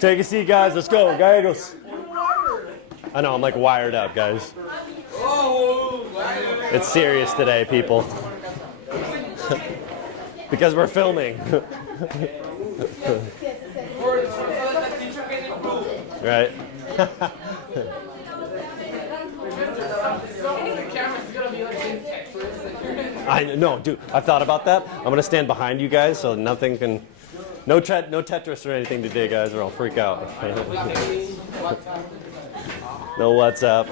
Take a seat, guys. Let's go. Gallegos. I know, I'm like wired up, guys. It's serious today, people. Because we're filming. Right? I know, dude. I've thought about that. I'm gonna stand behind you guys so nothing can, no Tetris or anything today, guys, or I'll freak out. No WhatsApp.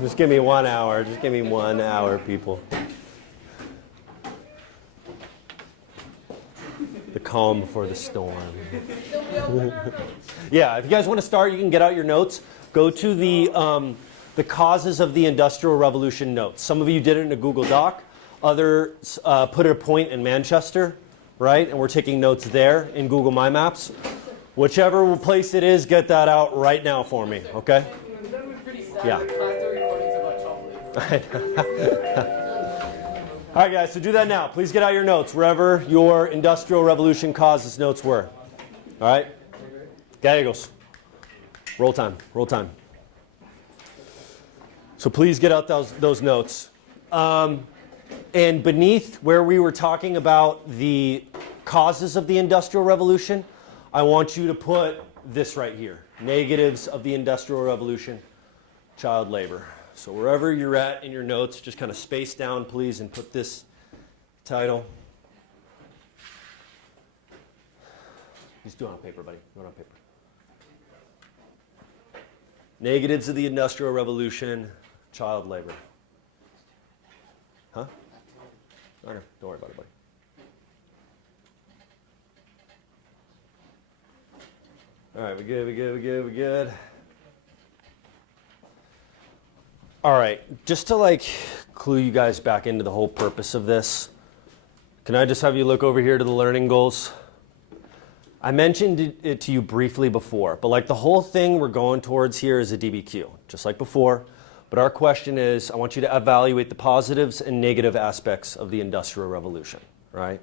Just give me 1 hour. Just give me 1 hour, people. The calm before the storm. Yeah, if you guys want to start, you can get out your notes. Go to the causes of the Industrial Revolution notes. Some of you did it in a Google Doc. Others put a point in Manchester, right? And we're taking notes there in Google My Maps. Whichever place it is, get that out right now for me, okay? Yeah. All right, guys, so do that now. Please get out your notes wherever your Industrial Revolution causes notes were. All right? Gallegos. Roll time. Roll time. So please get out those notes. And beneath where we were talking about the causes of the Industrial Revolution, I want you to put this right here. Negatives of the Industrial Revolution, child labor. So wherever you're at in your notes, just kind of space down, please, and put this title. Just do it on paper, buddy. Do it on paper. Negatives of the Industrial Revolution, child labor. Huh? Okay, don't worry about it, buddy. All right, we good. All right, just to like clue you guys back into the whole purpose of this, can I just have you look over here to the learning goals? I mentioned it to you briefly before, but like the whole thing we're going towards here is a DBQ, just like before. But our question is, I want you to evaluate the positives and negative aspects of the Industrial Revolution, right?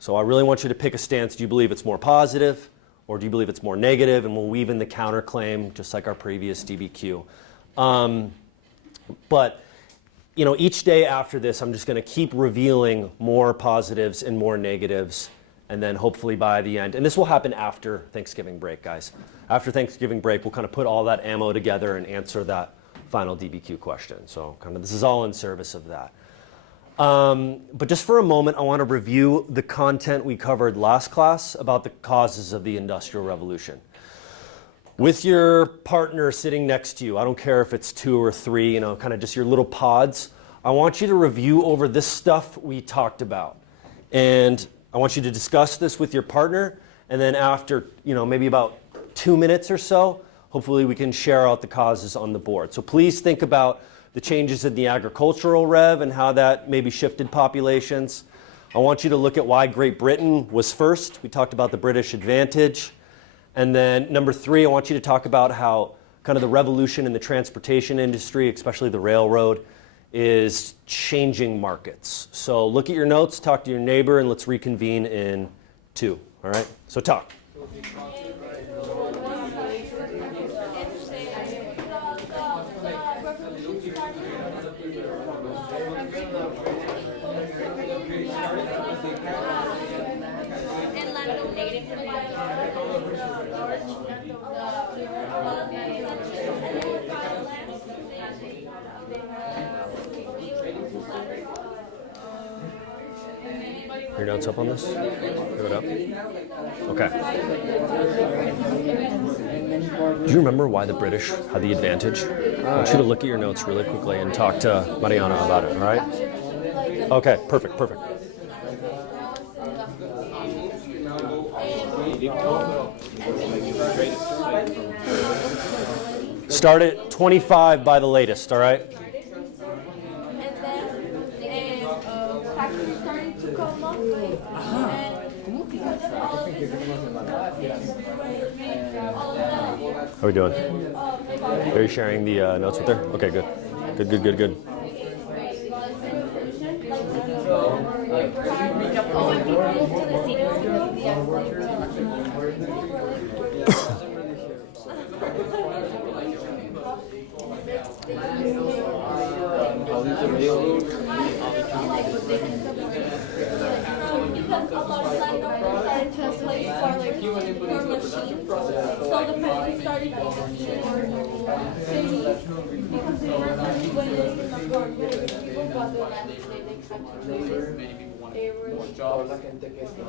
So I really want you to pick a stance. Do you believe it's more positive, or do you believe it's more negative? And we'll weave in the counterclaim, just like our previous DBQ. But you know, each day after this, I'm just going to keep revealing more positives and more negatives, and then hopefully by the end, and this will happen after Thanksgiving break, guys. After Thanksgiving break, we'll kind of put all that ammo together and answer that final DBQ question. So kind of this is all in service of that. But just for a moment, I want to review the content we covered last class about the causes of the Industrial Revolution. With your partner sitting next to you, I don't care if it's 2 or 3, you know, kind of just your little pods, I want you to review over this stuff we talked about. And I want you to discuss this with your partner, and then after, you know, maybe about 2 minutes or so, hopefully we can share out the causes on the board. So please think about the changes in the agricultural rev and how that maybe shifted populations. I want you to look at why Great Britain was first. We talked about the British advantage. And then number 3, I want you to talk about how kind of the revolution in the transportation industry, especially the railroad, is changing markets. So look at your notes, talk to your neighbor, and let's reconvene in 2. All right? So talk. Your notes up on this? Give it up. Okay. Do you remember why the British had the advantage? I want you to look at your notes really quickly and talk to Mariana about it, all right? Okay, perfect. Start at 25 by the latest, all right? How are we doing? Are you sharing the notes with her? Okay, good. Good. large landowners started to place for machines. So the peasants started using cities because they weren't really winning in the farm. People got their land, they tried to use it. They were Ahora la gente que está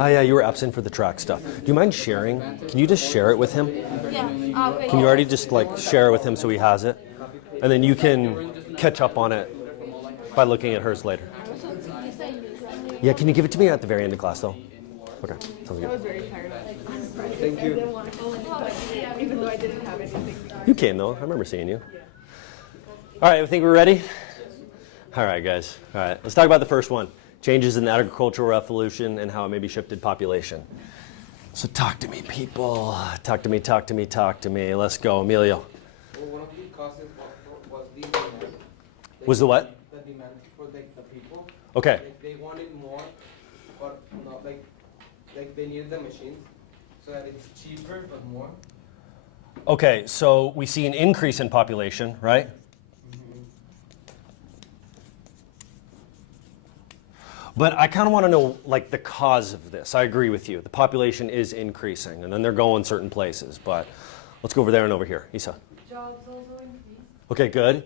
Oh yeah, you were absent for the track stuff. Do you mind sharing? Can you just share it with him? yeah. Okay. Can you already just like share it with him so he has it? And then you can catch up on it by looking at hers later. Yeah, can you give it to me at the very end of class though? Okay, sounds I was good. very tired on Friday. Thank you. I didn't want to go in, even though I didn't have anything. You came though, I remember seeing you. All right, I think we're ready? All right, guys. All right, let's talk about the first one. Changes in the agricultural revolution and how it maybe shifted population. So talk to me, people. Talk to me, talk to me, talk to me. Let's go, Emilio. Well, one of the causes was the demand. Was the what? The demand for the people. Okay. Like, they wanted more, but not like they needed the machines so that it's cheaper but more. Okay, so we see an increase in population, right? But I kind of want to know like the cause of this. I agree with you. The population is increasing and then they're going certain places. But let's go over there and over here. Isa. Jobs also increased. Okay, good.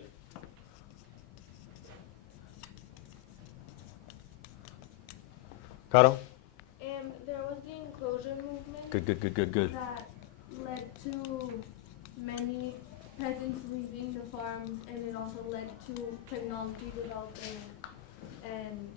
Caro? There was the enclosure movement Good, good, good, good, good. that led to many peasants leaving the farms, and it also led to technology developing and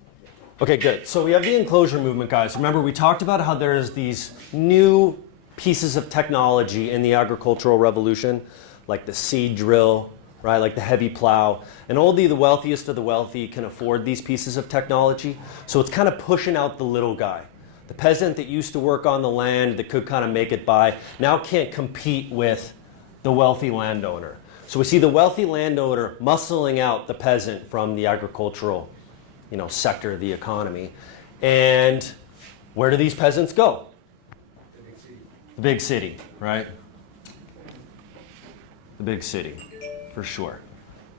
Okay, good. So we have the enclosure movement, guys. Remember, we talked about how there's these new pieces of technology in the agricultural revolution, like the seed drill, right? Like the heavy plow. And only the wealthiest of the wealthy can afford these pieces of technology. So it's kind of pushing out the little guy. The peasant that used to work on the land, that could kind of make it by, now can't compete with the wealthy landowner. So we see the wealthy landowner muscling out the peasant from the agricultural sector of the economy. And where do these peasants go? The big city, right? The big city, for sure,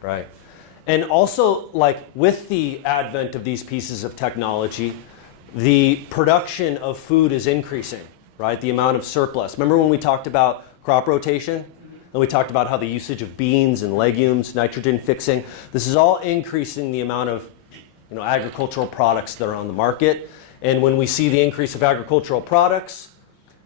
right? And also, like, with the advent of these pieces of technology, the production of food is increasing, right? The amount of surplus. Remember when we talked about crop rotation? And we talked about how the usage of beans and legumes, nitrogen fixing, this is all increasing the amount of agricultural products that are on the market. And when we see the increase of agricultural products,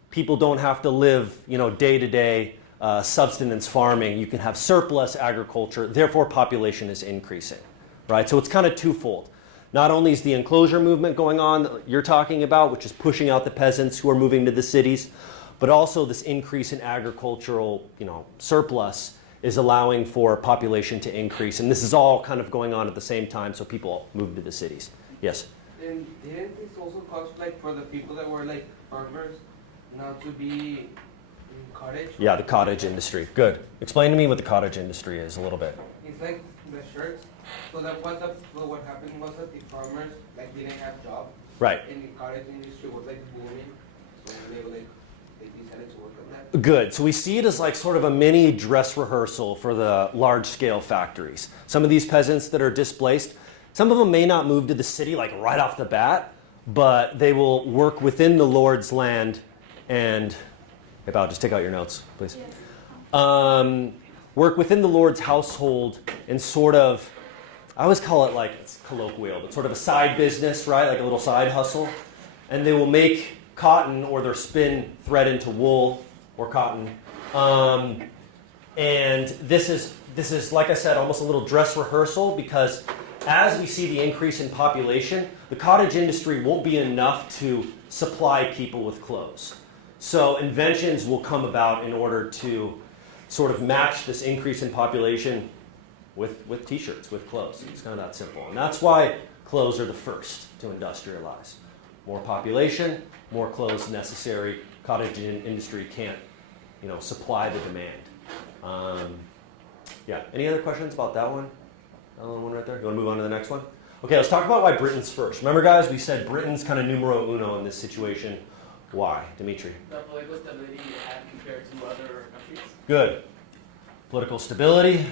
people don't have to live, day-to-day subsistence farming. You can have surplus agriculture, therefore population is increasing, right? So it's kind of twofold. Not only is the enclosure movement going on that you're talking about, which is pushing out the peasants who are moving to the cities, but also this increase in agricultural, surplus is allowing for population to increase. And this is all kind of going on at the same time, so people move to the cities. Yes? And didn't this also cause for the people that were farmers not to be in cottage? Yeah, the cottage industry. Good. Explain to me what the cottage industry is a little bit. It's like the shirts. So what happened was that the farmers didn't have jobs. Right. And the cottage industry was booming. So they decided to work on that. Good. So we see it as sort of a mini dress rehearsal for the large scale factories. Some of these peasants that are displaced, some of them may not move to the city right off the bat, but they will work within the Lord's land and, hey, Bow, just take out your notes, please. Work within the Lord's household and sort of, I always call it it's colloquial, but sort of a side business, right? Like a little side hustle. And they will make cotton or they'll spin thread into wool or cotton. And this is, like I said, almost a little dress rehearsal because as we see the increase in population, the cottage industry won't be enough to supply people with clothes. So inventions will come about in order to sort of match this increase in population with t-shirts, with clothes. It's kind of that simple. And that's why clothes are the first to industrialize. More population, more clothes necessary. Cottage industry can't, supply the demand. Yeah, any other questions about that one? That one right there? You want to move on to the next one? Okay, let's talk about why Britain's first. Remember, guys, we said Britain's kind of numero uno in this situation. Why, Dimitri? The political stability you had compared to other countries. Good. Political stability.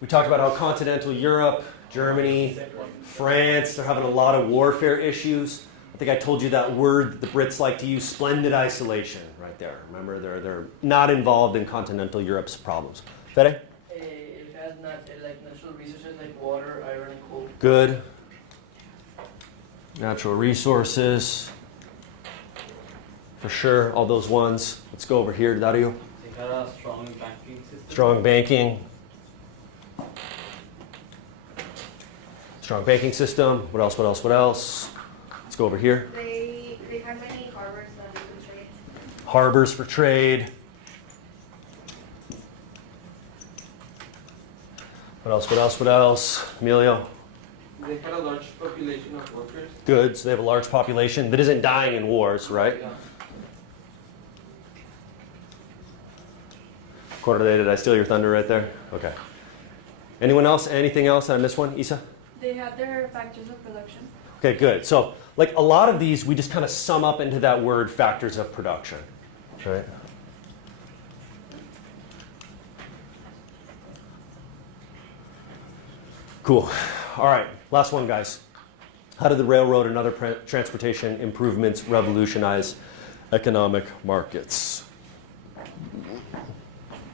We talked about how continental Europe, Germany, France, they're having a lot of warfare issues. I think I told you that word the Brits like to use, splendid isolation, right there. Remember, they're not involved in continental Europe's problems. Fede? It has not like natural resources like water, iron, and coal. Good. Natural resources. For sure, all those ones. Let's go over here, Dario. They had a strong banking system. Strong banking. Strong banking system. What else, what else, what else? Let's go over here. They had many harbors that they could trade. Harbors for trade. What else, what else, what else? Emilio? They had a large population of workers. Good, so they have a large population that isn't dying in wars, right? Yeah. Corday, did I steal your thunder right there? Okay. Anyone else? Anything else? Did I miss one? Isa? They had their factors of production. Okay, good. So, like a lot of these, we just kind of sum up into that word factors of production, right? Cool. All right, last one, guys. How did the railroad and other transportation improvements revolutionize economic markets?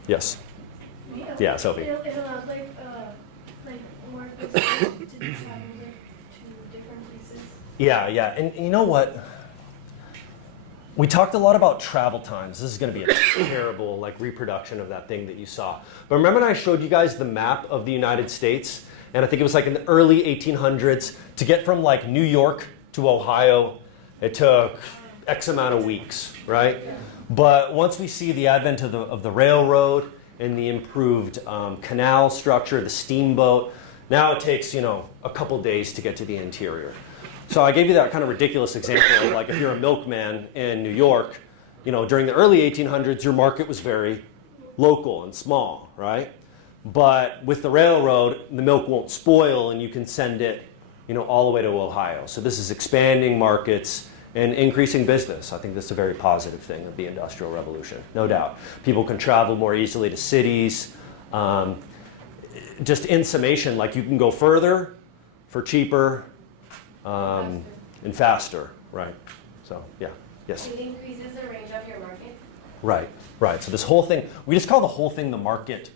Yes. Yeah, Sophie. It allowed like more people to travel to different places. Yeah, and you know what? We talked a lot about travel times. This is going to be a terrible like reproduction of that thing that you saw. But remember when I showed you guys the map of the United States? And I think it was like in the early 1800s, to get from like New York to Ohio, it took X amount of weeks, right? But once we see the advent of the railroad and the improved canal structure, the steamboat, now it takes, a couple days to get to the interior. So I gave you that kind of ridiculous example of like if you're a milkman in New York, during the early 1800s, your market was very local and small, right? But with the railroad, the milk won't spoil and you can send it, all the way to Ohio. So this is expanding markets and increasing business. I think that's a very positive thing of the Industrial Revolution, no doubt. People can travel more easily to cities. Just in summation, like you can go further for cheaper and faster, right? So, yeah, yes. It increases the range of your market. Right. So this whole thing, we just call the whole thing the market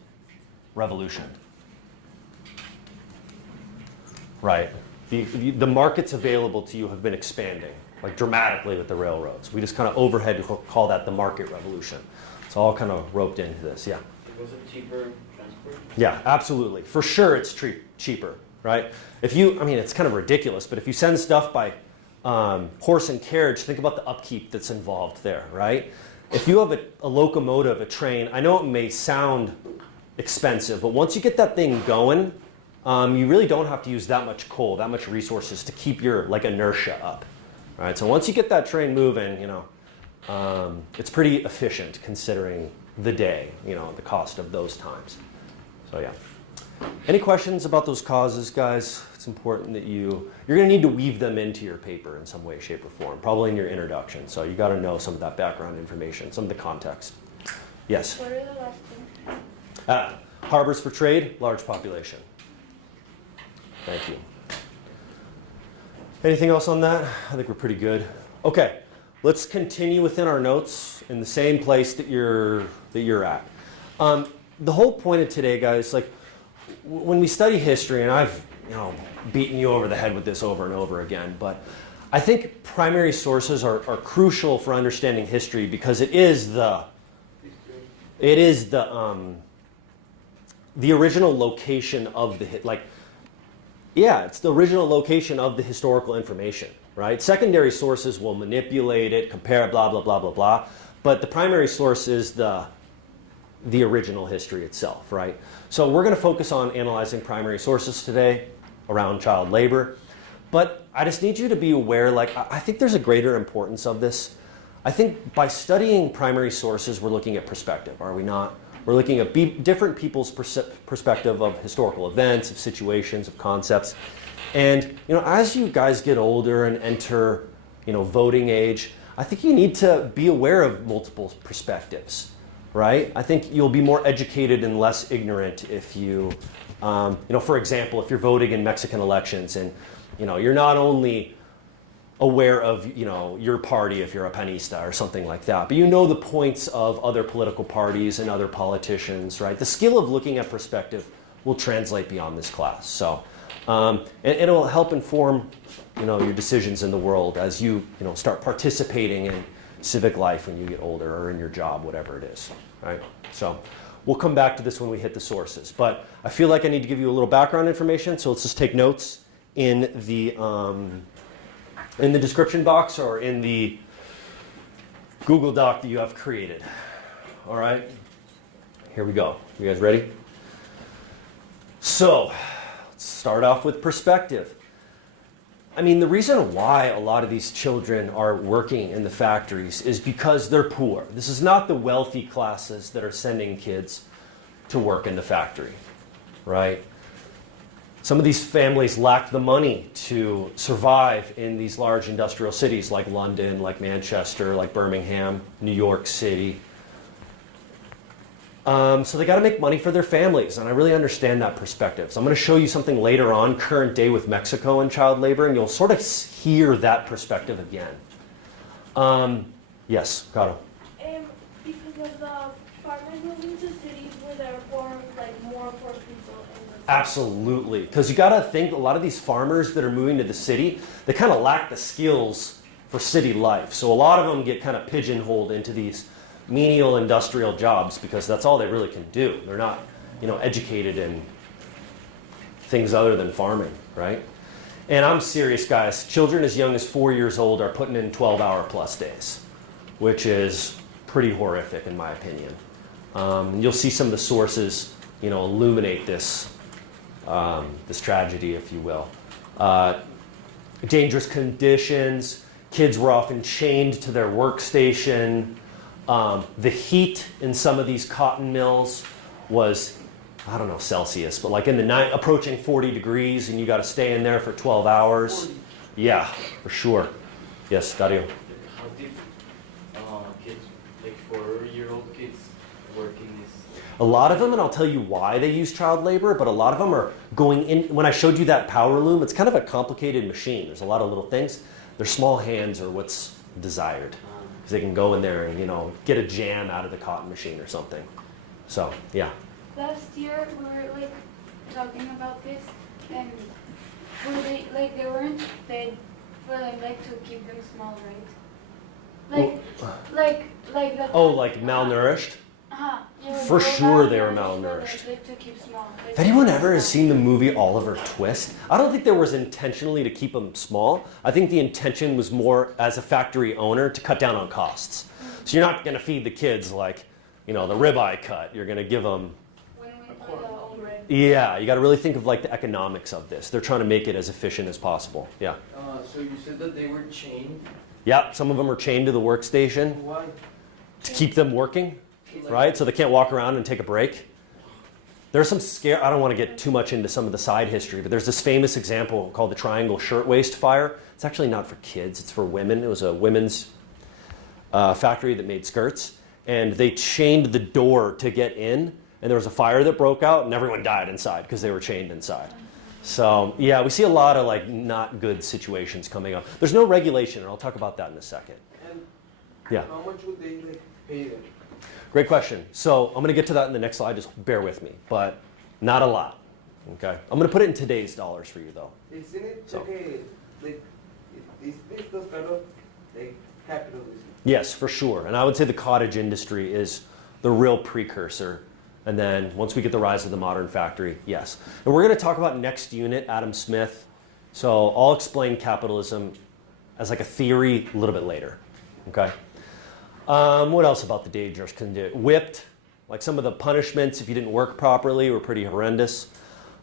revolution. Right. The markets available to you have been expanding, like dramatically with the railroads. We just kind of overhead call that the market revolution. It's all kind of roped into this, yeah. Was it cheaper transport? Yeah, absolutely. For sure it's cheaper, right? It's kind of ridiculous, but if you send stuff by horse and carriage, think about the upkeep that's involved there, right? If you have a locomotive, a train, I know it may sound expensive, but once you get that thing going, you really don't have to use that much coal, that much resources to keep your inertia up, right? So once you get that train moving, it's pretty efficient considering the day, the cost of those times. So yeah. Any questions about those causes, guys? It's important that you're going to need to weave them into your paper in some way, shape, or form, probably in your introduction. So you got to know some of that background information, some of the context. Yes? What are the last things? Harbors for trade, large population. Thank you. Anything else on that? I think we're pretty good. Okay, let's continue within our notes in the same place that you're at. The whole point of today, guys, when we study history, and I've beaten you over the head with this over and over again, but I think primary sources are crucial for understanding history because it is the original location of it's the original location of the historical information, right? Secondary sources will manipulate it, compare, blah, blah, blah, blah, blah. But the primary source is the original history itself, right? So we're going to focus on analyzing primary sources today around child labor. But I just need you to be aware, I think there's a greater importance of this. I think by studying primary sources, we're looking at perspective, are we not? We're looking at different people's perspective of historical events, of situations, of concepts. And as you guys get older and enter voting age, I think you need to be aware of multiple perspectives, right? I think you'll be more educated and less ignorant if you, for example, if you're voting in Mexican elections and, you're not only aware of, your party if you're a panista or something like that, but you know the points of other political parties and other politicians, right? The skill of looking at perspective will translate beyond this class. So, and it'll help inform, your decisions in the world as you, start participating in civic life when you get older or in your job, whatever it is, right? So we'll come back to this when we hit the sources. But I feel like I need to give you a little background information, so let's just take notes in the description box or in the Google Doc that you have created. All right, here we go. You guys ready? So let's start off with perspective. I mean, the reason why a lot of these children are working in the factories is because they're poor. This is not the wealthy classes that are sending kids to work in the factory, right? Some of these families lack the money to survive in these large industrial cities like London, like Manchester, like Birmingham, New York City. So they got to make money for their families, and I really understand that perspective. So I'm going to show you something later on, current day with Mexico and child labor, and you'll sort of hear that perspective again. Yes, Caro. Because of the farmers moving to cities where there are more poor people. Absolutely, because you got to think a lot of these farmers that are moving to the city, they kind of lack the skills for city life. So a lot of them get kind of pigeonholed into these menial industrial jobs because that's all they really can do. They're not, educated in things other than farming, right? And I'm serious, guys. Children as young as 4 years old are putting in 12-hour plus days, which is pretty horrific in my opinion. You'll see some of the sources, illuminate this, this tragedy, if you will. Dangerous conditions. Kids were often chained to their workstation. The heat in some of these cotton mills was, I don't know Celsius, but like in the night, approaching 40 degrees, and you got to stay in there for 12 hours. 40. Yeah, for sure. Yes, Dario. How did kids, like 4-year-old kids, work in this? A lot of them, and I'll tell you why they use child labor, but a lot of them are going in. When I showed you that power loom, it's kind of a complicated machine. There's a lot of little things. Their small hands are what's desired. Because they can go in there and, get a jam out of the cotton machine or something. So, yeah. Last year we were talking about this, and they weren't fed for to keep them small, right? Like malnourished? For sure they were malnourished. To keep small. If anyone ever has seen the movie Oliver Twist, I don't think there was intentionally to keep them small. I think the intention was more as a factory owner to cut down on costs. So you're not going to feed the kids the ribeye cut. You're going to give them. Yeah, you got to really think of the economics of this. They're trying to make it as efficient as possible. Yeah. So you said that they were chained? Yep, some of them are chained to the workstation. Why? To keep them working, right? So they can't walk around and take a break. There's some I don't want to get too much into some of the side history, but there's this famous example called the Triangle Shirtwaist Fire. It's actually not for kids, it's for women. It was a women's factory that made skirts, and they chained the door to get in, and there was a fire that broke out, and everyone died inside because they were chained inside. So yeah, we see a lot of not good situations coming up. There's no regulation, and I'll talk about that in a second. And yeah. how much would they pay them? Great question. So I'm going to get to that in the next slide. Just bear with me, but not a lot. Okay. I'm going to put it in today's dollars for you, though. Isn't it is this the start of capitalism? Yes, for sure. And I would say the cottage industry is the real precursor. And then once we get the rise of the modern factory, yes. And we're going to talk about next unit, Adam Smith. So I'll explain capitalism as a theory a little bit later. Okay. What else about the dangerous condition? Whipped, some of the punishments if you didn't work properly were pretty horrendous.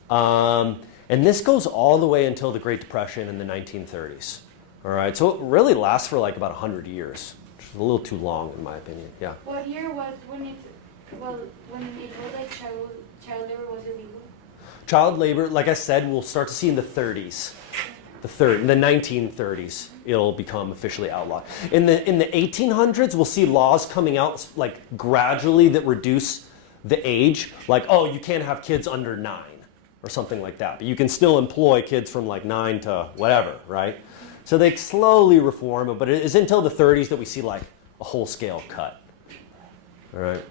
And this goes all the way until the Great Depression in the 1930s. All right, so it really lasts for about 100 years, which is a little too long in my opinion. Yeah. What year was when it was child labor was illegal? Child labor, like I said, we'll start to see in the 30s. in the 1930s, it'll become officially outlawed. In the 1800s, we'll see laws coming out like gradually that reduce the age. Like, oh, you can't have kids under 9 or something like that. But you can still employ kids from like 9 to whatever, right? So they slowly reform it, but it is until the 30s that we see like a whole-scale cut. All right.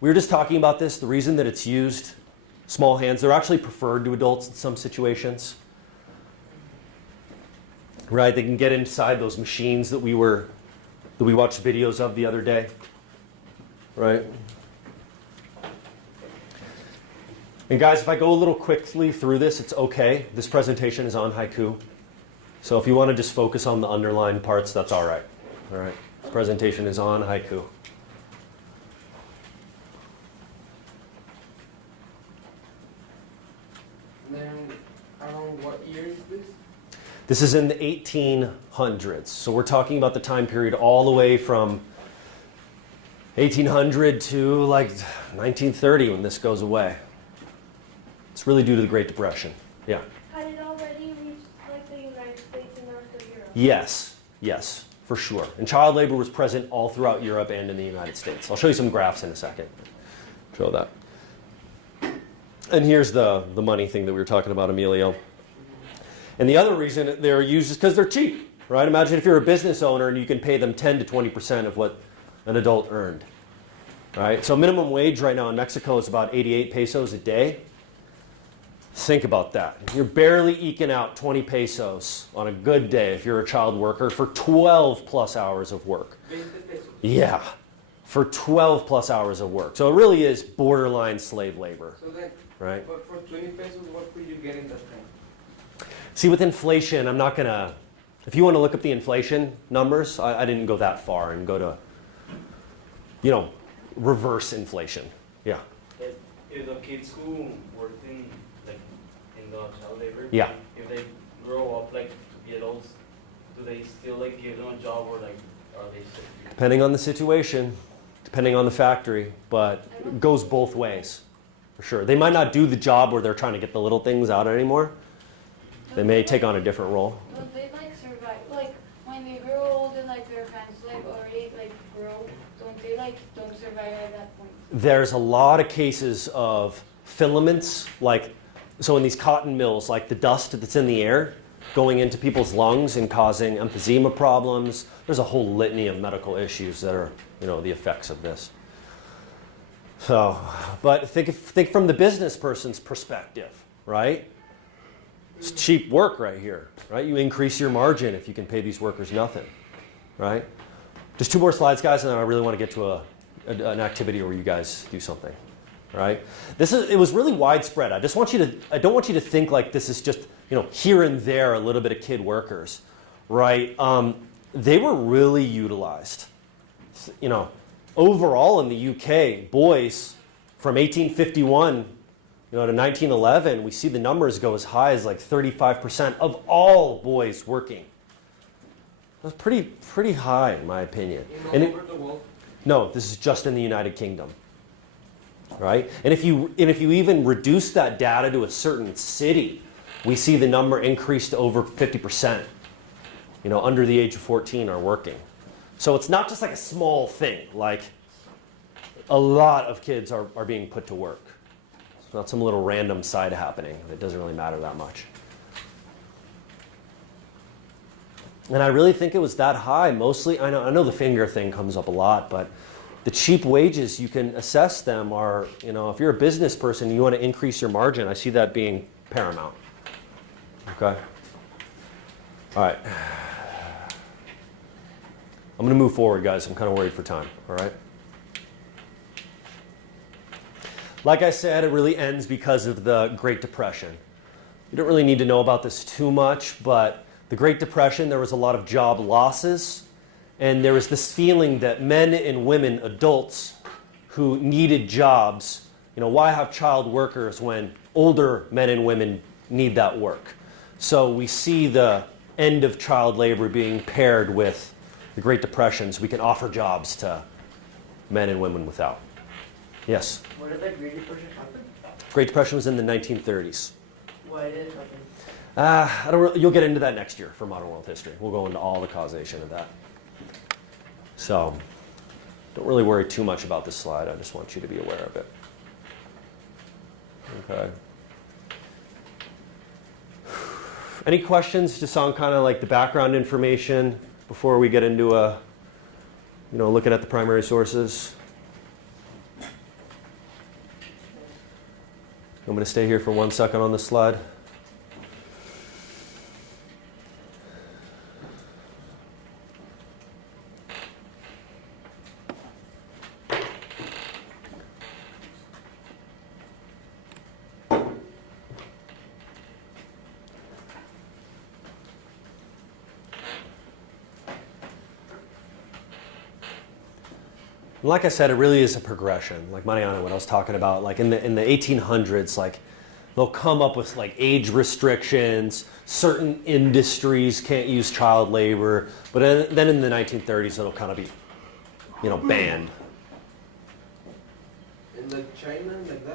We were just talking about this. The reason that it's used, small hands, they're actually preferred to adults in some situations. Right? They can get inside those machines that we watched videos of the other day. Right? And guys, if I go a little quickly through this, it's okay. This presentation is on haiku. So if you want to just focus on the underlined parts, that's all right. All right. This presentation is on haiku. Then, around what year is this? This is in the 1800s. So we're talking about the time period all the way from 1800 to like 1930 when this goes away. It's really due to the Great Depression. Yeah. Had it already reached like the United States and North of Europe? Yes, for sure. And child labor was present all throughout Europe and in the United States. I'll show you some graphs in a second. Show that. And here's the money thing that we were talking about, Emilio. And the other reason they're used is because they're cheap, right? Imagine if you're a business owner and you can pay them 10 to 20% of what an adult earned, right? So minimum wage right now in Mexico is about 88 pesos a day. Think about that. You're barely eking out 20 pesos on a good day if you're a child worker for 12 plus hours of work. 20 pesos. Yeah, for 12 plus hours of work. So it really is borderline slave labor, So then, right? but for 20 pesos, what could you get in that time? See, with inflation, I'm not going to, if you want to look up the inflation numbers, I didn't go that far and go to, reverse inflation. Yeah. If the kids who worked in the child labor, Yeah. if they grow up like to be adults, do they still like give them a job or like are they sick? Depending on the situation, depending on the factory, but it goes both ways, for sure. They might not do the job where they're trying to get the little things out anymore. They may take on a different role. Don't they like survive? Like when they grow old and like their hands like already like grow, don't they like don't survive at that point? There's a lot of cases of filaments, so in these cotton mills, like the dust that's in the air going into people's lungs and causing emphysema problems. There's a whole litany of medical issues that are, the effects of this. So, but think from the business person's perspective, right? It's cheap work right here, right? You increase your margin if you can pay these workers nothing, right? Just 2 more slides, guys, and then I really want to get to an activity where you guys do something, right? It was really widespread. I don't want you to think like this is just, here and there a little bit of kid workers, right? They were really utilized. Overall in the UK, boys from 1851 to 1911, we see the numbers go as high as like 35% of all boys working. That's pretty high in my opinion. In all over the world? No, this is just in the United Kingdom, right? And if you even reduce that data to a certain city, we see the number increase to over 50%. Under the age of 14 are working. So it's not just like a small thing. Like a lot of kids are being put to work. It's not some little random side happening. It doesn't really matter that much. And I really think it was that high. Mostly, I know the finger thing comes up a lot, but the cheap wages, you can assess them are, if you're a business person and you want to increase your margin, I see that being paramount. Okay? All right. I'm going to move forward, guys. I'm kind of worried for time. All right? Like I said, it really ends because of the Great Depression. You don't really need to know about this too much, but the Great Depression, there was a lot of job losses, and there was this feeling that men and women, adults, who needed jobs, why have child workers when older men and women need that work? So we see the end of child labor being paired with the Great Depression, so we can offer jobs to men and women without. Yes? Where did that Great Depression happen? Great Depression was in the 1930s. Why did it You'll get into that next year for modern world history. We'll go into all the causation of that. So don't really worry too much about this slide. I just want you to be aware of it. Okay. Any questions just on kind of like the background information before we get into looking at the primary sources? I'm going to stay here for 1 second on this slide. Like I said, it really is a progression. Like Mariana, what I was talking about, like in the 1800s, like they'll come up with like age restrictions. Certain industries can't use child labor, but then in the 1930s, it'll kind of be, banned. In like China, like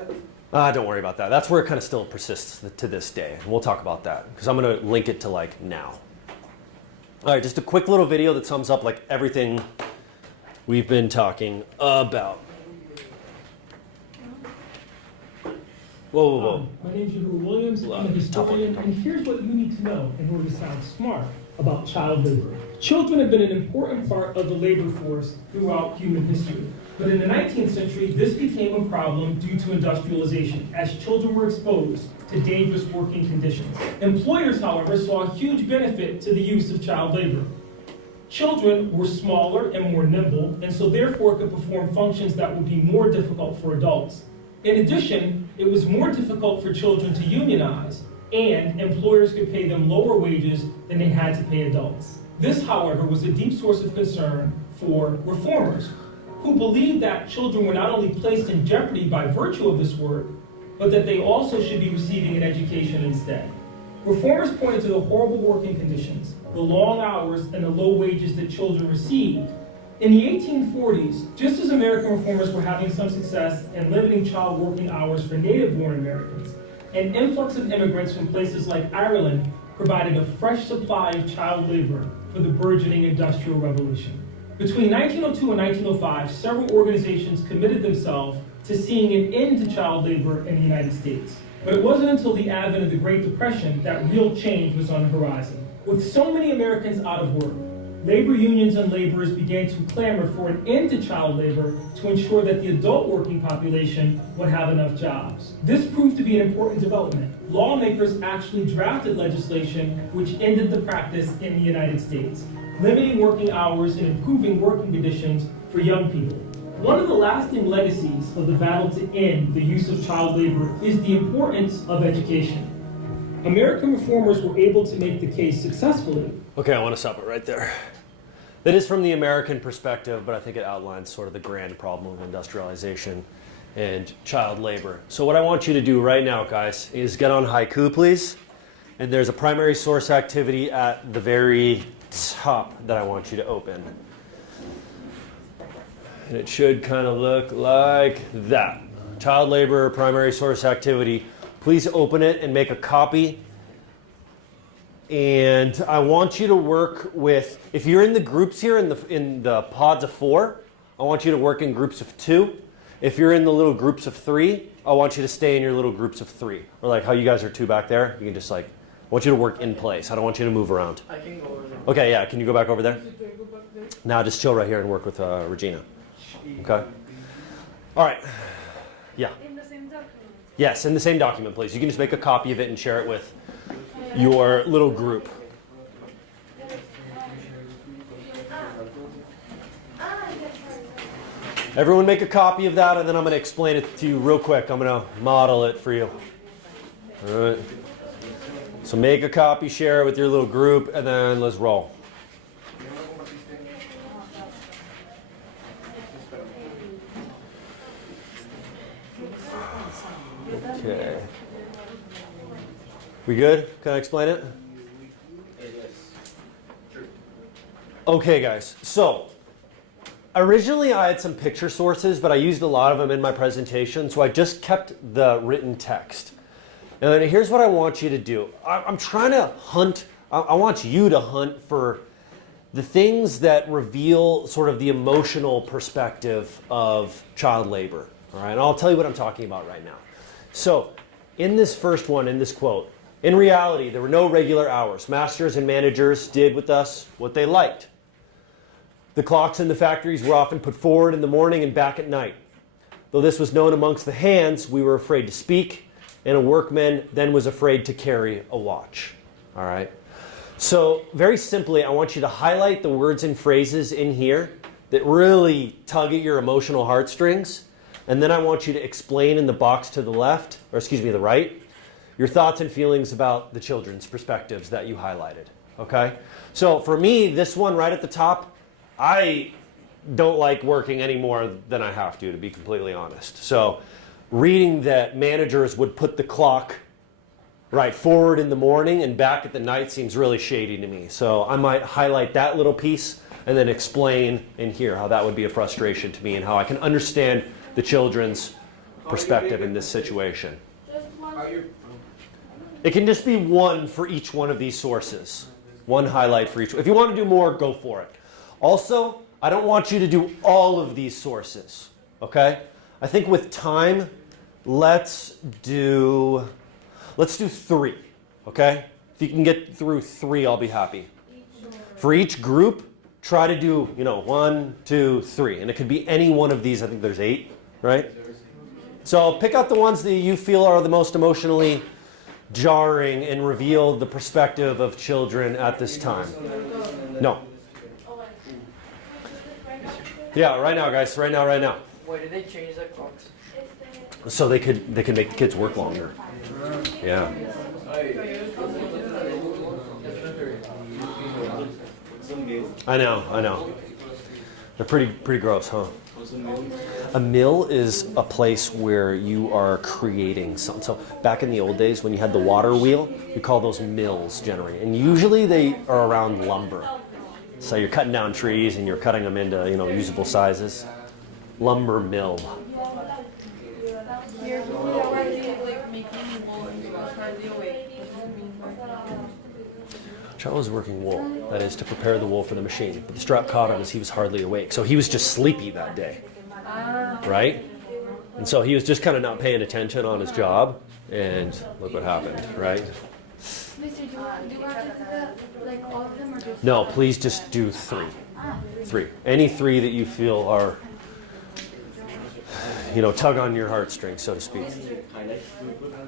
that? Don't worry about that. That's where it kind of still persists to this day. And we'll talk about that because I'm going to link it to like now. All right, just a quick little video that sums up like everything we've been talking about. Whoa. My name is Drew Williams. I'm a historian, and here's what you need to know in order to sound smart about child labor. Children have been an important part of the labor force throughout human history. But in the 19th century, this became a problem due to industrialization, as children were exposed to dangerous working conditions. Employers, however, saw a huge benefit to the use of child labor. Children were smaller and more nimble, and so therefore could perform functions that would be more difficult for adults. In addition, it was more difficult for children to unionize, and employers could pay them lower wages than they had to pay adults. This, however, was a deep source of concern for reformers, who believed that children were not only placed in jeopardy by virtue of this work, but that they also should be receiving an education instead. Reformers pointed to the horrible working conditions, the long hours, and the low wages that children received. In the 1840s, just as American reformers were having some success in limiting child working hours for native-born Americans, an influx of immigrants from places like Ireland provided a fresh supply of child labor for the burgeoning Industrial Revolution. Between 1902 and 1905, several organizations committed themselves to seeing an end to child labor in the United States. But it wasn't until the advent of the Great Depression that real change was on the horizon. With so many Americans out of work, labor unions and laborers began to clamor for an end to child labor to ensure that the adult working population would have enough jobs. This proved to be an important development. Lawmakers actually drafted legislation which ended the practice in the United States, limiting working hours and improving working conditions for young people. One of the lasting legacies of the battle to end the use of child labor is the importance of education. American reformers were able to make the case successfully. Okay, I want to stop it right there. That is from the American perspective, but I think it outlines sort of the grand problem of industrialization and child labor. So what I want you to do right now, guys, is get on Haiku, please. And there's a primary source activity at the very top that I want you to open. And it should kind of look like that. Child labor, primary source activity. Please open it and make a copy. And I want you to work with, if you're in the groups here in the pods of 4, I want you to work in groups of 2. If you're in the little groups of 3, I want you to stay in your little groups of 3. Or like how you guys are 2 back there, you can just like, I want you to work in place. I don't want you to move around. I can go over there. Okay, yeah, can you go back over there? Now just chill right here and work with Regina. Okay? All right. Yeah. In the same document. Yes, in the same document, please. You can just make a copy of it and share it with your little group. Everyone make a copy of that, and then I'm going to explain it to you real quick. I'm going to model it for you. All right. So make a copy, share it with your little group, and then let's roll. Okay. We good? Can I explain it? Okay, guys. So originally I had some picture sources, but I used a lot of them in my presentation, so I just kept the written text. And then here's what I want you to do. I'm trying to hunt, I want you to hunt for the things that reveal sort of the emotional perspective of child labor. All right, and I'll tell you what I'm talking about right now. So, in this first one, in this quote, in reality, there were no regular hours. Masters and managers did with us what they liked. The clocks in the factories were often put forward in the morning and back at night. Though this was known amongst the hands, we were afraid to speak, and a workman then was afraid to carry a watch. All right? So, very simply, I want you to highlight the words and phrases in here that really tug at your emotional heartstrings. And then I want you to explain in the box to the left, or excuse me, the right, your thoughts and feelings about the children's perspectives that you highlighted. Okay? So, for me, this one right at the top, I don't like working any more than I have to be completely honest. So, reading that managers would put the clock right forward in the morning and back at the night seems really shady to me. So I might highlight that little piece and then explain in here how that would be a frustration to me and how I can understand the children's perspective in this situation. It can just be one for each one of these sources. One highlight for each. If you want to do more, go for it. Also, I don't want you to do all of these sources. Okay? I think with time, let's do 3, okay? If you can get through 3, I'll be happy. For each group, try to do, 1, 2, 3. And it could be any one of these. I think there's 8, right? So pick out the ones that you feel are the most emotionally jarring and reveal the perspective of children at this time. No. Yeah, right now, guys. Right now. Why did they change the clocks? So they could make the kids work longer. Yeah. I know. They're pretty gross, huh? A mill is a place where you are creating something. So back in the old days when you had the water wheel, we call those mills generally. And usually they are around lumber. So you're cutting down trees and you're cutting them into, usable sizes. Lumber mill. Child was working wool, that is, to prepare the wool for the machine. But the strap caught him as he was hardly awake. So he was just sleepy that day, right? And so he was just kind of not paying attention on his job, and look what happened, right? Mister, do you want to do like all of them or just? No, please just do 3. 3. Any 3 that you feel are, tug on your heartstrings, so to speak.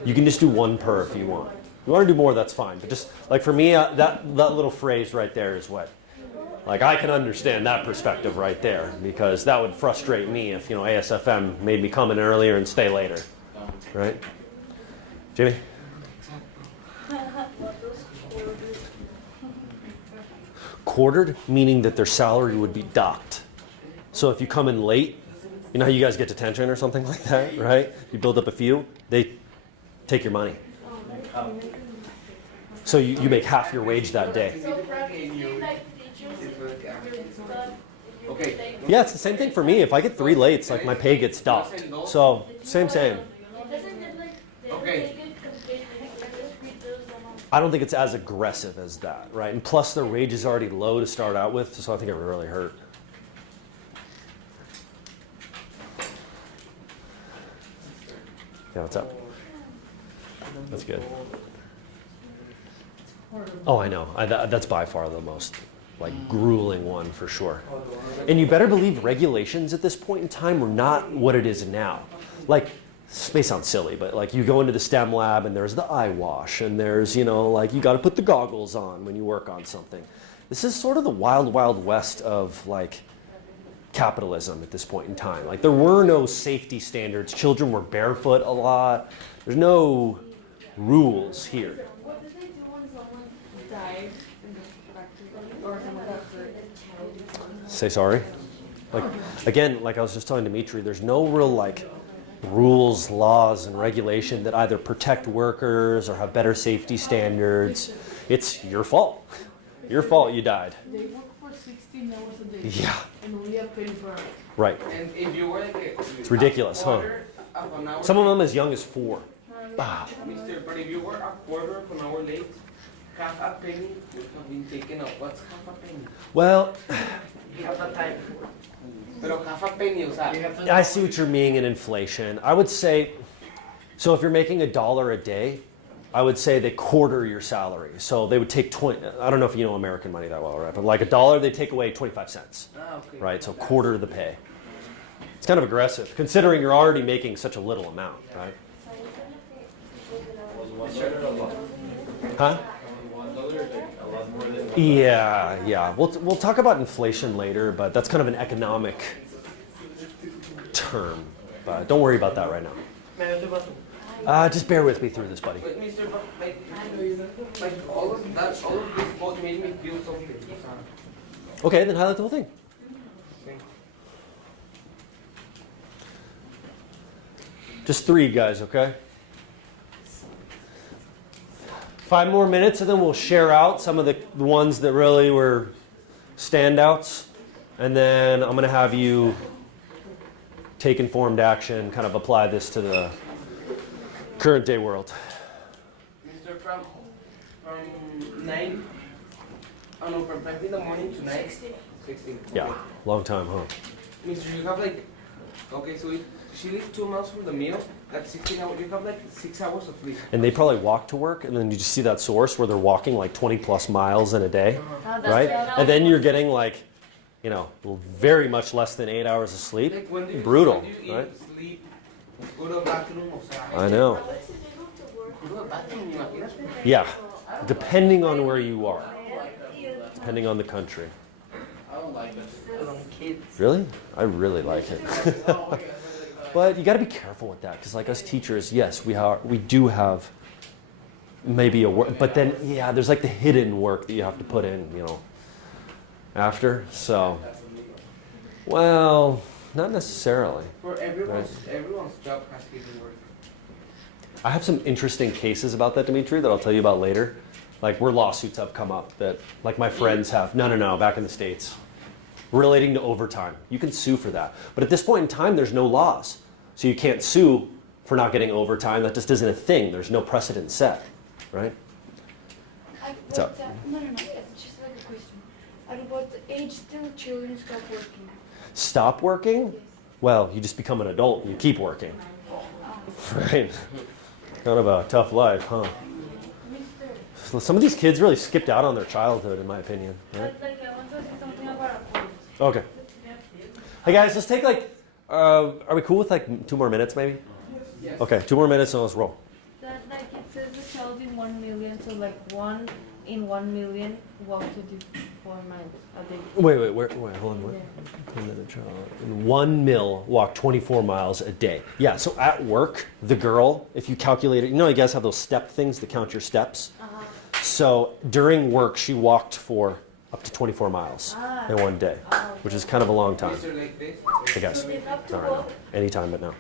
You can just do 1 per if you want. If you want to do more, that's fine. But just, like for me, that little phrase right there is what, like I can understand that perspective right there, because that would frustrate me if, ASFM made me come in earlier and stay later, right? Jimmy? Quartered, meaning that their salary would be docked. So if you come in late, you know how you guys get detention or something like that, right? You build up a few, they take your money. So you make half your wage that day. Yeah, it's the same thing for me. If I get 3 late, it's like my pay gets docked. So, same. Okay. I don't think it's as aggressive as that, right? And plus their wage is already low to start out with, so I think it would really hurt. Yeah, what's up? That's good. Oh, I know. That's by far the most grueling one for sure. And you better believe regulations at this point in time were not what it is now. This may sound silly, but you go into the STEM lab and there's the eye wash and there's, you got to put the goggles on when you work on something. This is sort of the wild, wild west of capitalism at this point in time. There were no safety standards. Children were barefoot a lot. There's no rules here. What did they do when someone died in the factory or someone got hurt? Say sorry. Again, I was just telling Dimitri, there's no real rules, laws, and regulation that either protect workers or have better safety standards. It's your fault. Your fault you died. They work for 16 hours a day. Yeah. And only are paid for hours. Right. And if you were It's ridiculous, huh? of an hour, Some of them as young as 4. Mister, but if you were a quarter of an hour late, half a penny would have been taken out. What's half a penny? Well, Half the time. Pero half a penny, o sea. You have to. I see what you're meaning in inflation. I would say, so if you're making $1 a day, I would say they quarter your salary. So they would take 20, I don't know if you know American money that well, right? But like $1, they take away 25 cents, Ah, okay. right? So quarter of the pay. It's kind of aggressive, considering you're already making such a little amount, right? Huh? Yeah. We'll talk about inflation later, but that's kind of an economic term. But don't worry about that right now. May I do what? Just bear with me through this, buddy. But Mister, but like all of that, all of this both made me feel something. Okay, then highlight the whole thing. Just 3 guys, okay? 5 more minutes and then we'll share out some of the ones that really were standouts. And then I'm going to have you take informed action, kind of apply this to the current day world. Mister, from 9, oh no, from 5 in the morning to 9. 16. Yeah, long time, huh? Mister, you have like, okay, so she lives 2 miles from the mill. That's 16 hours. You have like 6 hours of sleep. And they probably walk to work, and then you just see that source where they're walking like 20 plus miles in a day, right? And then you're getting like, you know, very much less than 8 hours of sleep. Like when do you, Brutal, when do you right? eat, sleep, go to the bathroom, o sea, I know. go to the bathroom, ¿me imaginas? Yeah, depending on where you are, depending on the country. Kids. Really? I really like it. But you got to be careful with that, because like us teachers, yes, we do have maybe a work, but then yeah, there's like the hidden work that you have to put in, you know, after. So, well, not necessarily. For everyone's job has hidden work. I have some interesting cases about that, Dimitri, that I'll tell you about later. Like where lawsuits have come up that like my friends have. No, back in the States. Relating to overtime. You can sue for that. But at this point in time, there's no laws. So you can't sue for not getting overtime. That just isn't a thing. There's no precedent set, right? What's up? No, it's just like a question. At what age do children stop working? Stop working? Well, you just become an adult and you keep working. Right? Kind of a tough life, huh? So some of these kids really skipped out on their childhood, in my opinion. Right? Like, I want to say something about a point. Okay. Hey guys, let's take like, are we cool with like 2 more minutes maybe? Yes. Okay, 2 more minutes and let's roll. That like it says a child in 1 million, so like 1 in 1 million walk to do 4 miles a day. Wait, hold on. What? In 1 mil, walk 24 miles a day. Yeah, so at work, the girl, if you calculate it, you know you guys have those step things that count your steps? So during work, she walked for up to 24 miles in one day, which is kind of a long time. Mister, like this. I guess. So they have to Not right now. walk. Anytime but now.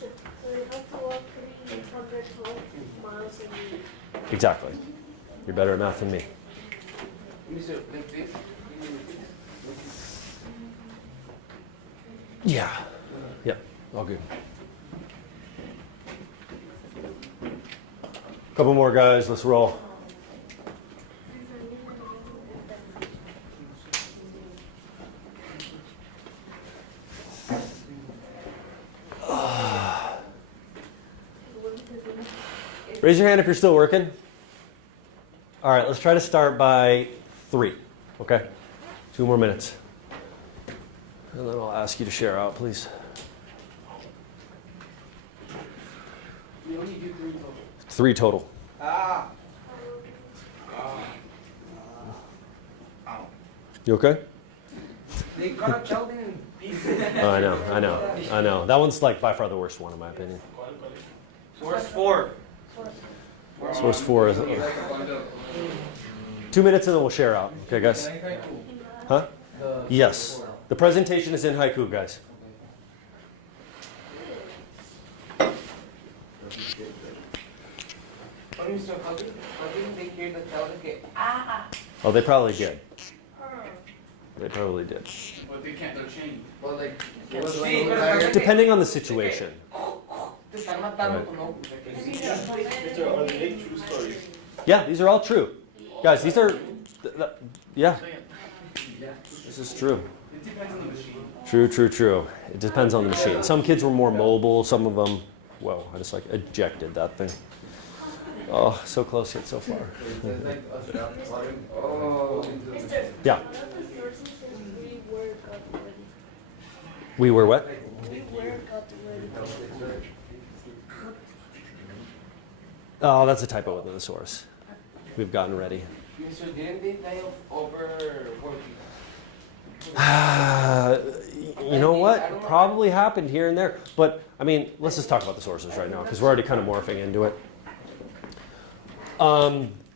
So they have to walk 312 miles a day. Exactly. You're better at math than me. Mister, like this. Yeah. Yep. All good. Couple more guys. Let's roll. Raise your hand if you're still working. All right, let's try to start by 3. Okay? 2 more minutes. And then I'll ask you to share out, please. We only do 3 total. 3 total. You okay? They got a child in pieces. Oh, I know. That one's like by far the worst one in my opinion. Source 4. Source 4 is 2 minutes and then we'll share out. Okay, guys? Huh? Yes. The presentation is in haiku, guys. Mister, how didn't they hear the child get Oh, they probably did. They probably did. But they can't, they're chained. well, like, Depending on the situation. te están están matando, pues no. These are they true stories? Yeah, these are all true. Guys, these are, yeah, this is true. It depends on the machine. True, true, true. It depends on the machine. Some kids were more mobile, some of them, whoa, I just like ejected that thing. Oh, so close yet so far. Oh. Yeah. One of the sources says we were got ready. We were what? We were got ready. Oh, that's a typo within the source. We've gotten ready. Mister, didn't they die of overworking? You know what? Probably happened here and there. But, I mean, let's just talk about the sources right now because we're already kind of morphing into it.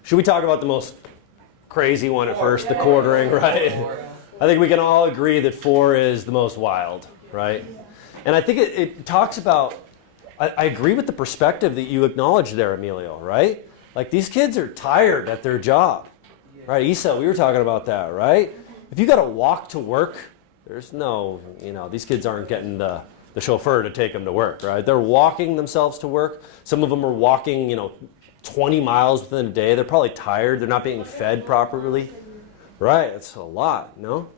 Should we talk about the most crazy one at first, the quartering, right? I think we can all agree that 4 is the most wild, right? And I think it talks about, I agree with the perspective that you acknowledge there, Emilio, right? Like these kids are tired at their job, right? Isa, we were talking about that, right? If you got to walk to work, there's no, these kids aren't getting the chauffeur to take them to work, right? They're walking themselves to work. Some of them are walking, 20 miles within a day. They're probably tired. They're not being fed properly. Right, it's a lot, no?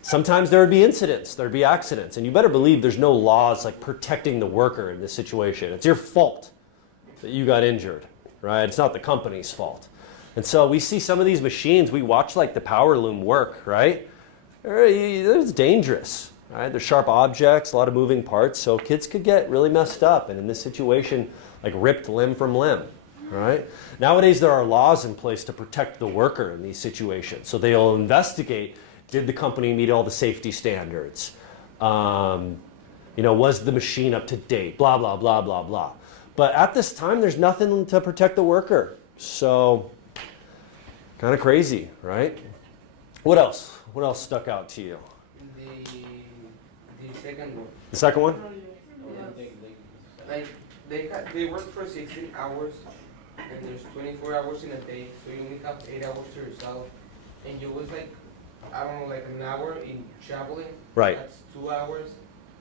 Sometimes there would be incidents, there'd be accidents, and you better believe there's no laws like protecting the worker in this situation. It's your fault that you got injured, right? It's not the company's fault. And so we see some of these machines, we watch like the power loom work, right? It's dangerous, right? There's sharp objects, a lot of moving parts, so kids could get really messed up, and in this situation, like ripped limb from limb, right? Nowadays there are laws in place to protect the worker in these situations. So they'll investigate, did the company meet all the safety standards? Was the machine up to date? Blah, blah, blah, blah, blah. But at this time, there's nothing to protect the worker. So, kind of crazy, right? What else? What else stuck out to you? The second one. The second one? Like they work for 16 hours, and there's 24 hours in a day, so you only have 8 hours to yourself, and you was like, I don't know, like an hour in traveling. Right. That's 2 hours.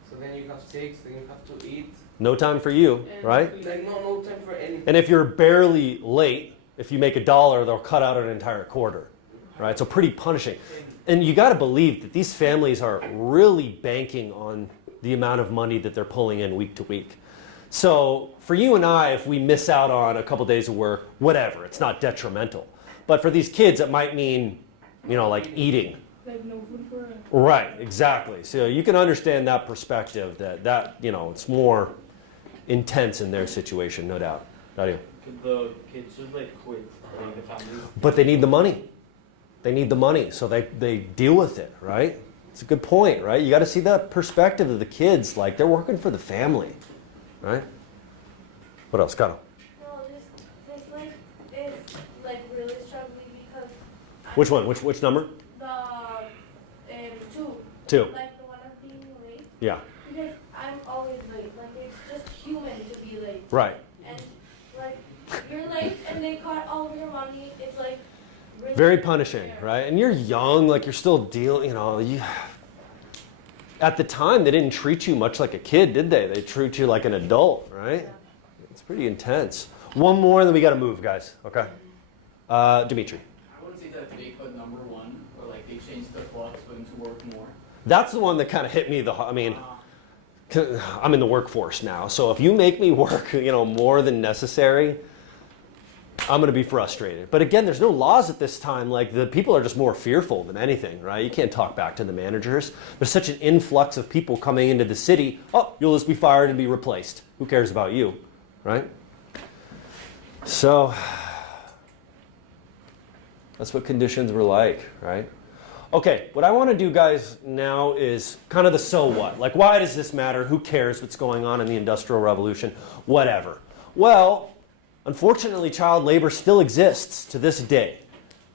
So then you have 6. Then you have to eat. No time for you, right? Like no time for anything. And if you're barely late, if you make $1, they'll cut out an entire quarter, right? So pretty punishing. And you got to believe that these families are really banking on the amount of money that they're pulling in week to week. So for you and I, if we miss out on a couple days of work, whatever, it's not detrimental. But for these kids, it might mean, like eating. Like no food for us. Right, exactly. So you can understand that perspective that it's more intense in their situation, no doubt. Dario. Could the kids just quit, like the families? But they need the money. They need the money, so they deal with it, right? It's a good point, right? You got to see that perspective of the kids, like they're working for the family, right? What else, Caro? No, this is really struggling because Which one? Which number? the 2. 2. Like the one of being late. Yeah. Because I'm always late. Like it's just human to be late. Right. And like you're late and they cut all of your money. It's like really Very punishing, right? And you're young, like you're still dealing, at the time they didn't treat you much like a kid, did they? They treat you like an adult, right? It's pretty intense. One more, and then we got to move, guys. Okay. Dimitri. I would say that they put number 1, or they changed the clocks for them to work more. That's the one that kind of hit me. I'm in the workforce now, so if you make me work, more than necessary, I'm going to be frustrated. But again, there's no laws at this time. Like the people are just more fearful than anything, right? You can't talk back to the managers. There's such an influx of people coming into the city. Oh, you'll just be fired and be replaced. Who cares about you, right? So that's what conditions were like, right? Okay, what I want to do, guys, now is kind of the so what. Like, why does this matter? Who cares what's going on in the Industrial Revolution? Whatever. Well, unfortunately, child labor still exists to this day,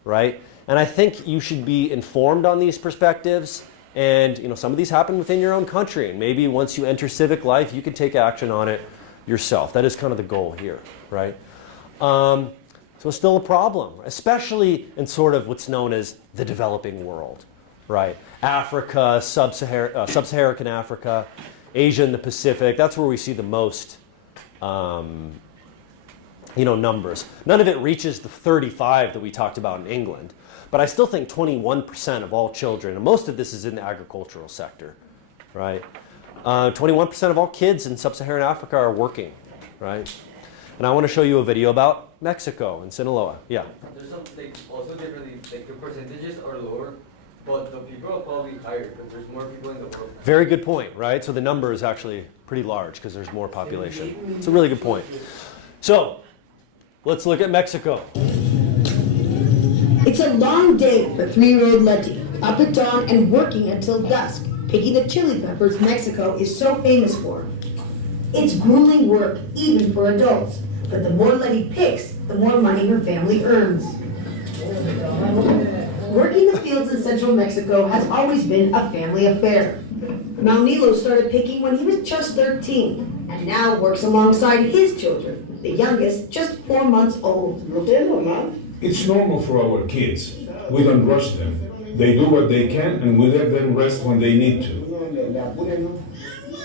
right? And I think you should be informed on these perspectives. And, some of these happen within your own country. And maybe once you enter civic life, you can take action on it yourself. That is kind of the goal here, right? So it's still a problem, especially in sort of what's known as the developing world, right? Africa, sub-Saharan Africa, Asia and the Pacific, that's where we see the most numbers. None of it reaches the 35 that we talked about in England, but I still think 21% of all children, and most of this is in the agricultural sector, right? 21% of all kids in sub-Saharan Africa are working, right? And I want to show you a video about Mexico and Sinaloa. Yeah. There's some, like, also differently, like, the percentages are lower, but the people are probably higher because there's more people in the world. Very good point, right? So the number is actually pretty large because there's more population. It's a really good point. So let's look at Mexico. It's a long day for 3-year-old Letty, up at dawn and working until dusk, picking the chili peppers Mexico is so famous for. It's grueling work, even for adults, but the more Letty picks, the more money her family earns. Working the fields in central Mexico has always been a family affair. Maunilo started picking when he was just 13, and now works alongside his children, the youngest just 4 months old. It's normal for our kids. We don't rush them. They do what they can and we let them rest when they need to.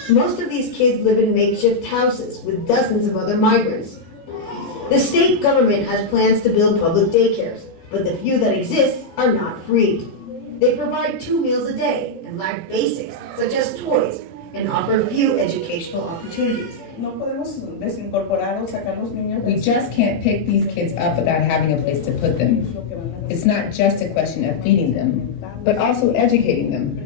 Most of these kids live in makeshift houses with dozens of other migrants. The state government has plans to build public daycares, but the few that exist are not free. They provide 2 meals a day and lack basics such as toys and offer few educational opportunities. We just can't pick these kids up without having a place to put them. It's not just a question of feeding them, but also educating them.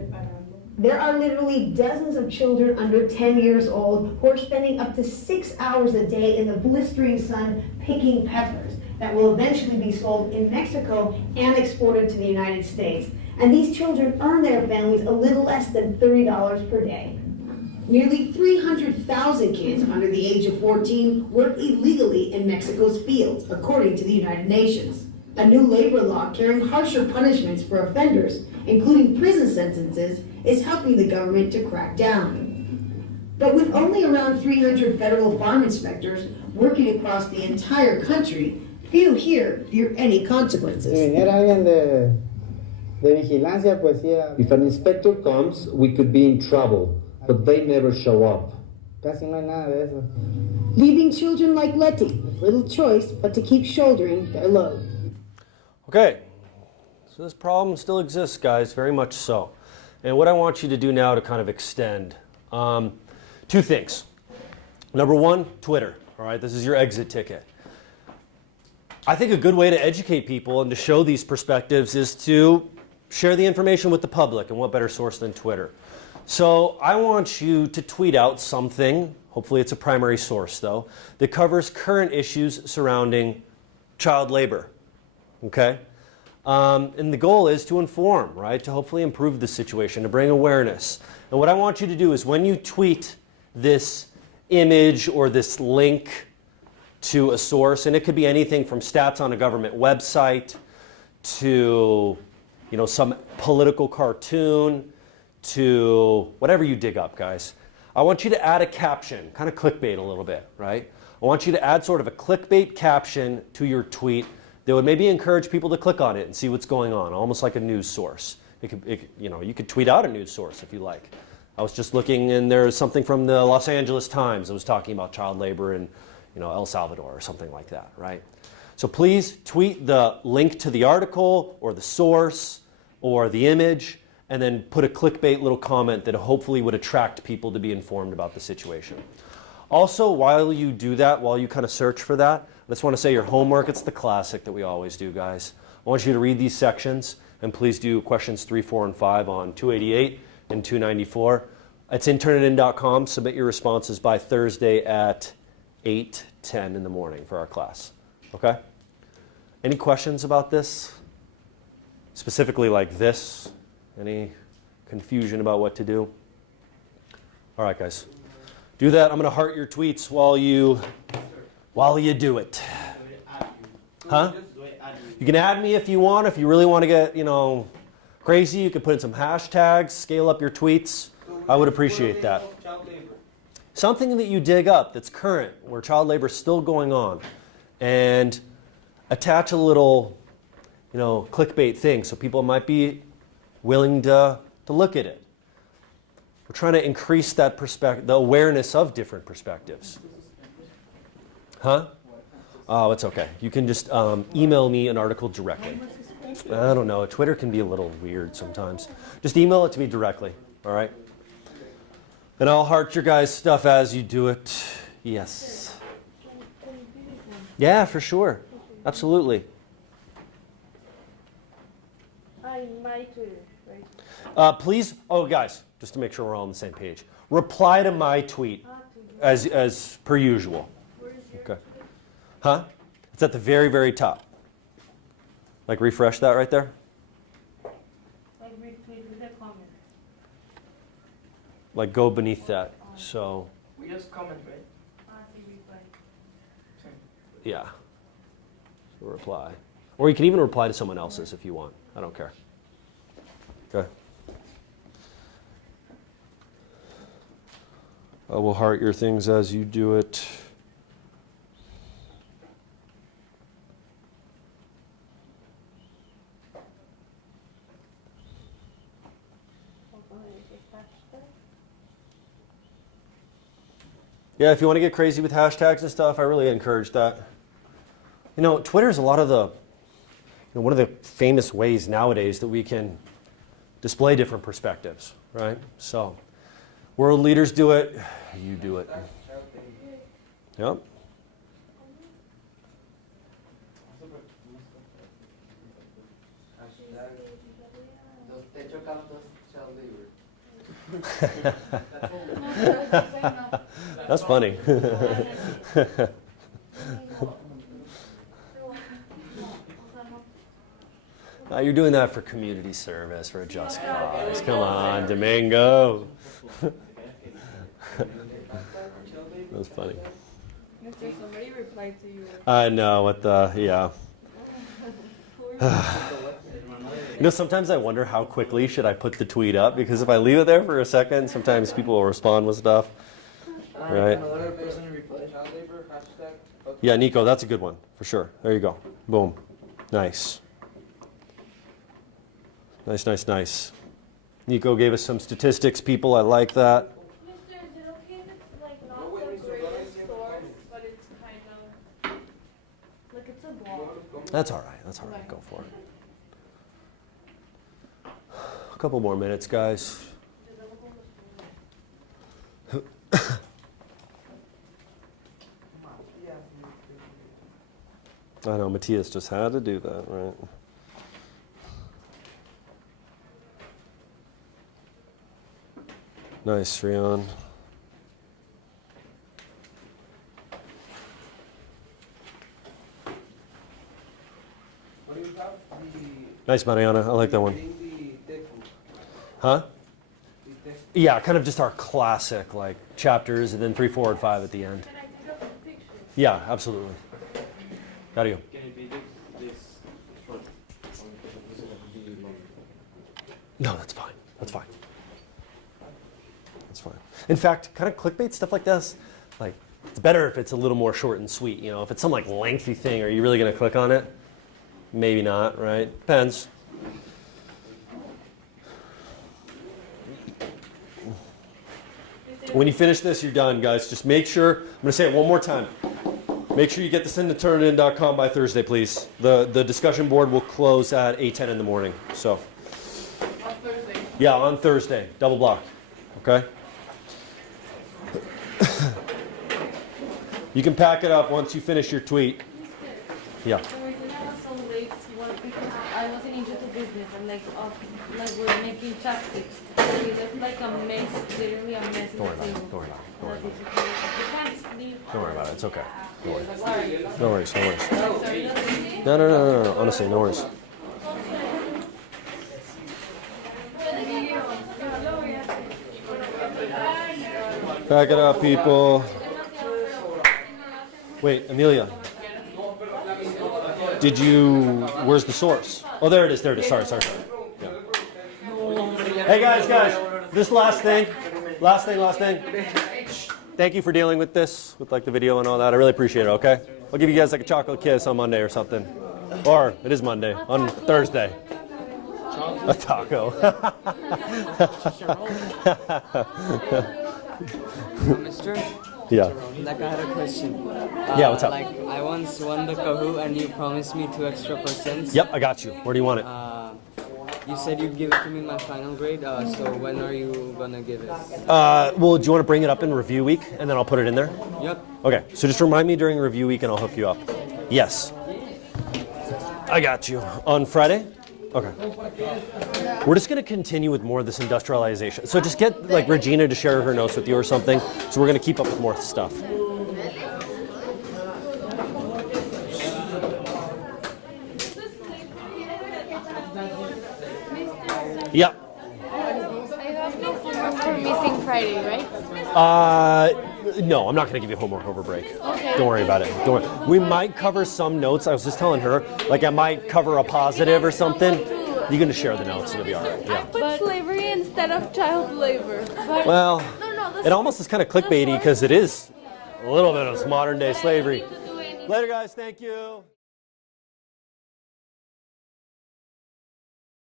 There are literally dozens of children under 10 years old who are spending up to 6 hours a day in the blistering sun picking peppers that will eventually be sold in Mexico and exported to the United States. And these children earn their families a little less than $30 per day. Nearly 300,000 kids under the age of 14 work illegally in Mexico's fields, according to the United Nations. A new labor law carrying harsher punishments for offenders, including prison sentences, is helping the government to crack down. But with only around 300 federal farm inspectors working across the entire country, few here fear any consequences. If an inspector comes, we could be in trouble, but they never show up. Leaving children like Letty with little choice but to keep shouldering their load. Okay, so this problem still exists, guys, very much so. And what I want you to do now to kind of extend, 2 things. Number 1, Twitter, all right? This is your exit ticket. I think a good way to educate people and to show these perspectives is to share the information with the public, and what better source than Twitter? So I want you to tweet out something, hopefully it's a primary source though, that covers current issues surrounding child labor, okay? And the goal is to inform, right? To hopefully improve the situation, to bring awareness. And what I want you to do is when you tweet this image or this link to a source, and it could be anything from stats on a government website to, some political cartoon to whatever you dig up, guys. I want you to add a caption, kind of clickbait a little bit, right? I want you to add sort of a clickbait caption to your tweet that would maybe encourage people to click on it and see what's going on, almost like a news source. You could tweet out a news source if you like. I was just looking, and there's something from the Los Angeles Times that was talking about child labor in El Salvador or something like that, right? So please tweet the link to the article or the source or the image, and then put a clickbait little comment that hopefully would attract people to be informed about the situation. Also, while you do that, while you kind of search for that, I just want to say your homework, it's the classic that we always do, guys. I want you to read these sections, and please do questions 3, 4, and 5 on 288 and 294. It's internetin.com. Submit your responses by Thursday at 8:10 in the morning for our class. Okay? Any questions about this? Specifically like this? Any confusion about what to do? All right, guys. Do that. I'm going to heart your tweets while you do it. Huh? You can add me if you want. If you really want to get, crazy, you can put in some hashtags, scale up your tweets. I would appreciate that. Something that you dig up that's current, where child labor is still going on, and attach a little, clickbait thing so people might be willing to look at it. We're trying to increase that the awareness of different perspectives. Huh? Oh, it's okay. You can just email me an article directly. I don't know. Twitter can be a little weird sometimes. Just email it to me directly, all right? And I'll heart your guys' stuff as you do it. Yes. Yeah, for sure. Absolutely. My Twitter, right? Please, oh guys, just to make sure we're all on the same page, reply to my tweet as per usual. Okay. Huh? It's at the very, very top. Like refresh that right there. Like retweet with a comment. Like go beneath that. So We just comment, right? yeah. Reply. Or you can even reply to someone else's if you want. I don't care. Okay. I will heart your things as you do it. Yeah, if you want to get crazy with hashtags and stuff, I really encourage that. You know, Twitter is one of the famous ways nowadays that we can display different perspectives, right? So, world leaders do it, you do it. Yep. They took out those child labor. That's funny. You're doing that for community service, for a just cause. Come on, Domingo. That was funny. Mister, somebody replied to you. I know, what the, yeah. You know, sometimes I wonder how quickly should I put the tweet up, because if I leave it there for a second, sometimes people will respond with stuff. Right? Another person replied. Child labor, hashtag. Yeah, Nico, that's a good one, for sure. There you go. Boom. Nice. Nice, nice, nice. Nico gave us some statistics, people. I like that. Mister, is it okay if it's like not the greatest source, but it's kind of like it's a blog? That's all right. That's all right. Go for it. A couple more minutes, guys. I know, Matthias just had to do that, right? Nice, Rion. What do you have? Nice, Mariana. I like that one. Huh? Yeah, kind of just our classic, like, chapters, and then 3, 4, and 5 at the end. Can I take up a picture? Yeah, absolutely. Gotta go. Can it be this short? No, that's fine. That's fine. That's fine. In fact, kind of clickbait stuff like this, like, it's better if it's a little more short and sweet. You know, if it's some like lengthy thing, are you really going to click on it? Maybe not, right? Depends. When you finish this, you're done, guys. Just make sure, I'm going to say it one more time. Make sure you get this into turnitin.com by Thursday, please. The discussion board will close at 8:10 in the morning. So, On Thursday. yeah, on Thursday, double block. Okay? You can pack it up once you finish your tweet. Yeah. The reason I was so late was because I wasn't into the business and like we're making chopsticks. So it was like a mess, literally a mess. Don't worry about it. Don't worry about it. Don't worry about it. I can't sleep. Don't worry about it. It's okay. Don't worry. Sorry. No worries. No worries. Sorry. No. Honestly, no worries. Pack it up, people. Wait, Amelia. Did you? Where's the source? Oh, there it is. There it is. Sorry. Yeah. Hey, guys. This last thing. Thank you for dealing with this, with like the video and all that. I really appreciate it. Okay. I'll give you guys like a chocolate kiss on Monday or something. Or it is Monday on Thursday. A taco. Mister? Yeah. Like I had a question. Yeah, what's up? Like I once won the Kahoot and you promised me 2 extra %. Yep, I got you. Where do you want it? You said you'd give it to me in my final grade, so when are you gonna give it? Well, do you want to bring it up in review week, and then I'll put it in there? Yep. Okay, so just remind me during review week, and I'll hook you up. Yes. I got you. On Friday? Okay. We're just going to continue with more of this industrialization. So just get like Regina to share her notes with you or something. So we're going to keep up with more stuff. Yeah. For missing Friday, right? No, I'm not going to give you homework over break. Okay. Don't worry about it. Don't worry. We might cover some notes. I was just telling her, like I might cover a positive or something. You're going to share the notes. It'll be all right. Yeah. But slavery instead of child labor. But Well, it almost is kind of clickbaity because it is a little bit of modern day slavery. Later, guys. Thank you.